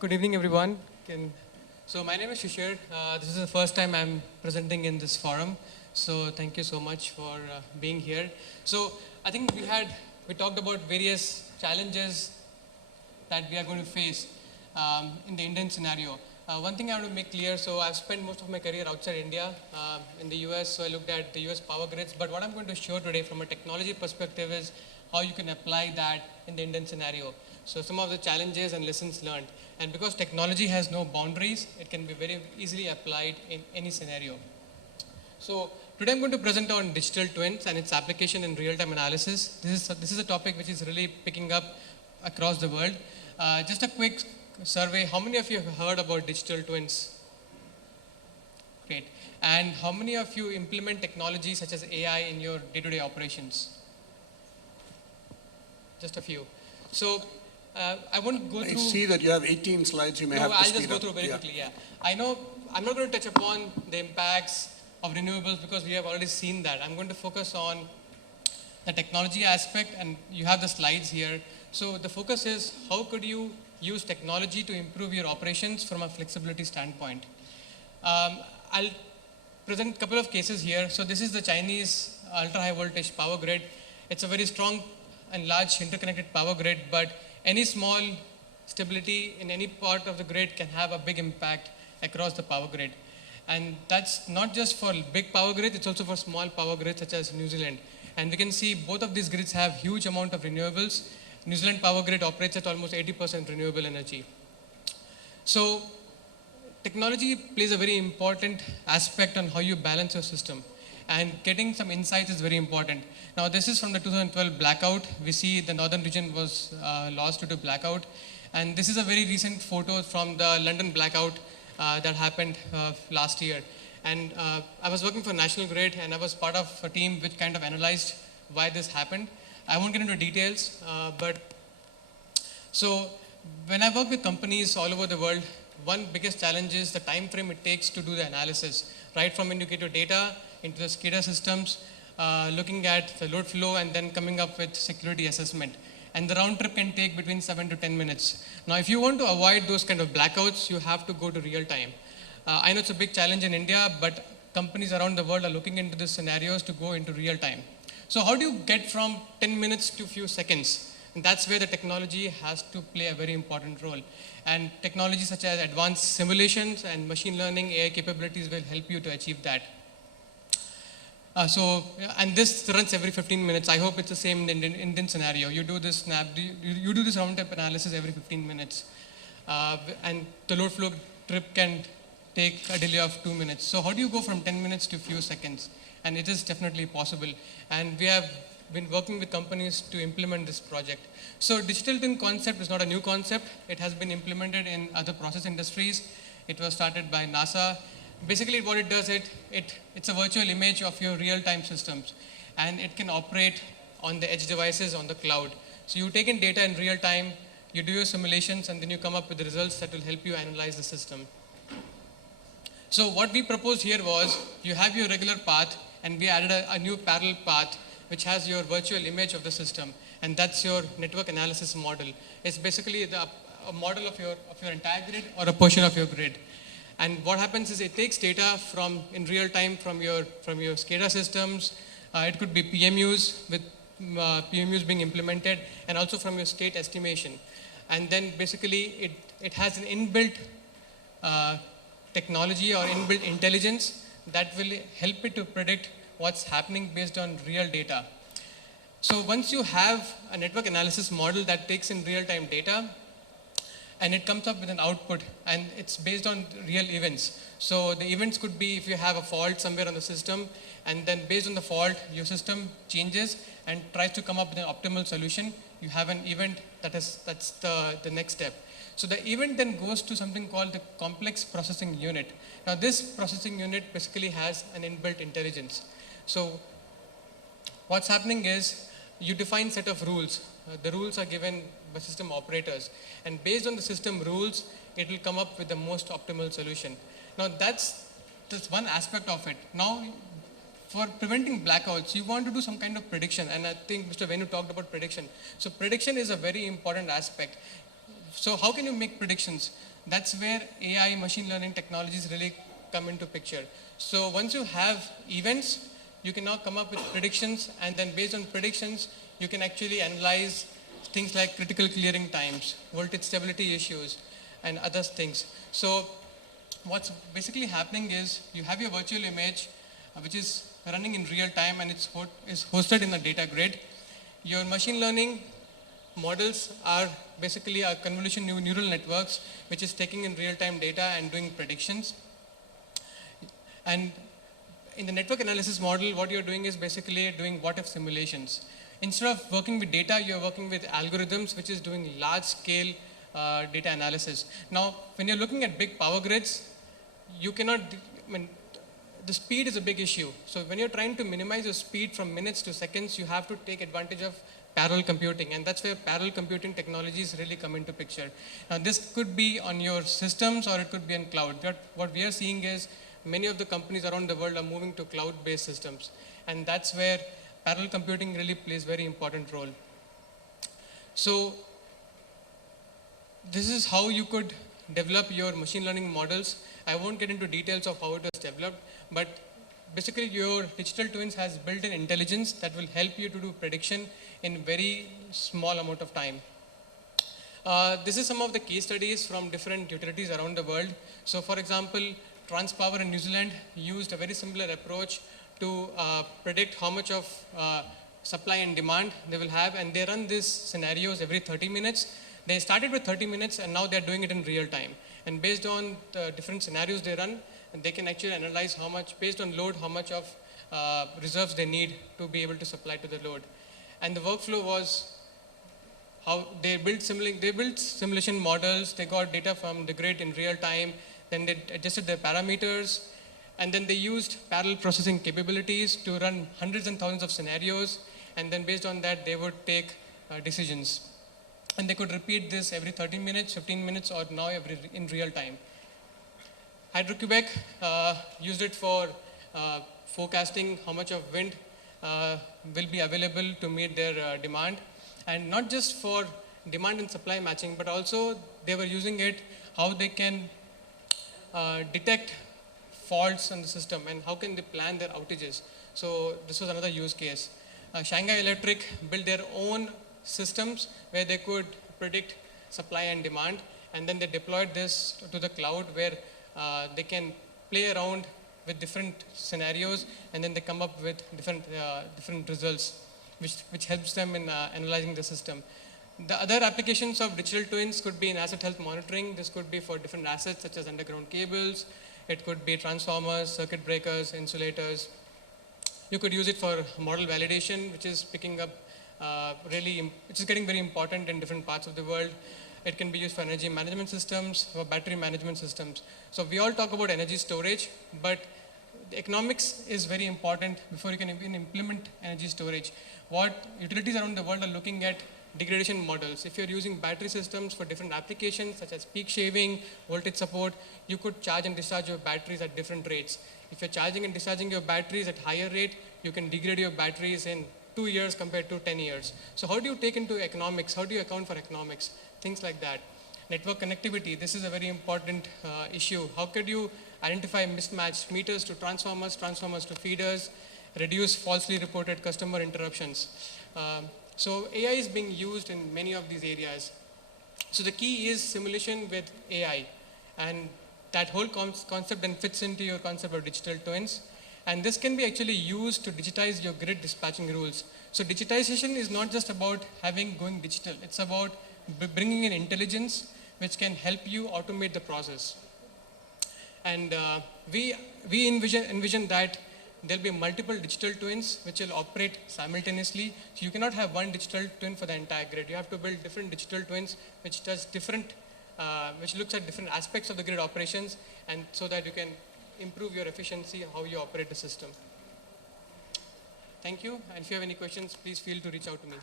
Good evening, everyone. So my name is Shishir. This is the first time I'm presenting in this forum. So thank you so much for being here. So I think we talked about various challenges that we are going to face in the Indian scenario. One thing I want to make clear, so I've spent most of my career outside India, in the US, so I looked at the US power grids, but what I'm going to show today from a technology perspective is how you can apply that in the Indian scenario. So some of the challenges and lessons learned. And because technology has no boundaries, it can be very easily applied in any scenario. So today I'm going to present on digital twins and its application in real-time analysis. This is a topic which is really picking up across the world. Just a quick survey, how many of you have heard about digital twins? Great. And how many of you implement technology such as AI in your day-to-day operations? Just a few. So I won't go through. I see that you have 18 slides. You may have to I'll speed just go up. through very quickly. Yeah, I know I'm not going to touch upon the impacts of renewables because we have already seen that. I'm going to focus on the technology aspect, and you have the slides here. So the focus is how could you use technology to improve your operations from a flexibility standpoint. I'll present a couple of cases here. So this is the Chinese ultra high voltage power grid. It's a very strong and large interconnected power grid, but any small stability in any part of the grid can have a big impact across the power grid. And that's not just for big power grids, it's also for small power grids such as New Zealand. And we can see both of these grids have huge amount of renewables. New Zealand power grid operates at almost 80% renewable energy. So technology plays a very important aspect on how you balance your system. And getting some insights is very important. Now this is from the 2012 blackout. We see the northern region was lost due to blackout. And this is a very recent photo from the London blackout that happened last year. And I was working for National Grid, and I was part of a team which kind of analyzed why this happened. I won't get into details, but so when I work with companies all over the world, one biggest challenge is the time frame it takes to do the analysis, right from indicator data into the SCADA systems, looking at the load flow, and then coming up with security assessment. And the round trip can take between 7 to 10 minutes. Now, if you want to avoid those kind of blackouts, you have to go to real time. I know it's a big challenge in India, but companies around the world are looking into these scenarios to go into real time. So how do you get from 10 minutes to few seconds? And that's where the technology has to play a very important role. And technology such as advanced simulations and machine learning, AI capabilities will help you to achieve that. And this runs every 15 minutes. I hope it's the same in the Indian scenario. You do this you do this round trip analysis every 15 minutes. And the load flow trip can take a delay of 2 minutes. So how do you go from 10 minutes to few seconds? And it is definitely possible. And we have been working with companies to implement this project. So digital twin concept is not a new concept. It has been implemented in other process industries. It was started by NASA. Basically what it does, it's a virtual image of your real-time systems, and it can operate on the edge devices on the cloud. So you take in data in real time, you do your simulations, and then you come up with the results that will help you analyze the system. So what we proposed here was, you have your regular path, and we added a new parallel path which has your virtual image of the system, and that's your network analysis model. It's basically a model of your entire grid or a portion of your grid. And what happens is it takes data from in real time from your SCADA systems. It could be PMUs with PMUs being implemented, and also from your state estimation. And then basically it has an inbuilt technology or inbuilt intelligence that will help it to predict what's happening based on real data. So once you have a network analysis model that takes in real time data, and it comes up with an output, and it's based on real events. So the events could be if you have a fault somewhere on the system, and then based on the fault, your system changes and tries to come up with an optimal solution. You have an event that's the next step. So the event then goes to something called the complex processing unit. Now this processing unit basically has an inbuilt intelligence. So what's happening is you define set of rules. The rules are given by system operators, and based on the system rules, it will come up with the most optimal solution. Now that's one aspect of it. Now for preventing blackouts, you want to do some kind of prediction, and I think Mr. Venu talked about prediction. So prediction is a very important aspect. So how can you make predictions? that's where AI, machine learning technologies really come into picture. So once you have events, you can now come up with predictions, and then based on predictions, you can actually analyze things like critical clearing times, voltage stability issues, and other things. So what's basically happening is you have your virtual image, which is running in real time, and is hosted in a data grid. Your machine learning models are basically a convolution neural networks, which is taking in real time data and doing predictions. And in the network analysis model, what you're doing is basically doing what if simulations. Instead of working with data, you're working with algorithms, which is doing large scale data analysis. Now, when you're looking at big power grids, you cannot, the speed is a big issue. So when you're trying to minimize your speed from minutes to seconds, you have to take advantage of parallel computing, and that's where parallel computing technologies really come into picture. Now, this could be on your systems or it could be in cloud. What we are seeing is many of the companies around the world are moving to cloud-based systems, and that's where parallel computing really plays a very important role. So this is how you could develop your machine learning models. I won't get into details of how it was developed, but basically your digital twins has built-in intelligence that will help you to do prediction in very small amount of time. This is some of the case studies from different utilities around the world. So for example, Transpower in New Zealand used a very similar approach to predict how much of supply and demand they will have, and they run these scenarios every 30 minutes. They started with 30 minutes and now they're doing it in real time. And based on the different scenarios they run, they can actually analyze how much, based on load, how much of reserves they need to be able to supply to the load. And the workflow was how they built simulation models, they got data from the grid in real time, then they adjusted their parameters, and then they used parallel processing capabilities to run hundreds and thousands of scenarios, and then based on that, they would take decisions. And they could repeat this every 30 minutes, 15 minutes, or now in real time. Hydro-Quebec used it for forecasting how much of wind will be available to meet their demand. And not just for demand and supply matching, but also they were using it how they can detect faults in the system and how can they plan their outages. So this was another use case. Shanghai Electric built their own systems where they could predict supply and demand, and then they deployed this to the cloud where they can play around with different scenarios, and then they come up with different results, which helps them in analyzing the system. The other applications of digital twins could be in asset health monitoring. This could be for different assets such as underground cables. It could be transformers, circuit breakers, insulators. You could use it for model validation, which is picking up which is getting very important in different parts of the world. It can be used for energy management systems, for battery management systems. So we all talk about energy storage, but the economics is very important before you can even implement energy storage. What utilities around the world are looking at degradation models. If you're using battery systems for different applications such as peak shaving, voltage support, you could charge and discharge your batteries at different rates. If you're charging and discharging your batteries at higher rate, you can degrade your batteries in 2 years compared to 10 years. So how do you take into economics? How do you account for economics? Things like that. Network connectivity, this is a very important issue. How could you identify mismatched meters to transformers, transformers to feeders, reduce falsely reported customer interruptions? So AI is being used in many of these areas. So the key is simulation with AI, and that whole concept then fits into your concept of digital twins. And this can be actually used to digitize your grid dispatching rules. So digitization is not just about going digital. It's about bringing in intelligence which can help you automate the process. And we envision that there'll be multiple digital twins which will operate simultaneously. So you cannot have one digital twin for the entire grid. You have to build different digital twins which looks at different aspects of the grid operations, and so that you can improve your efficiency, how you operate the system. Thank you, and if you have any questions, please feel to reach out to me.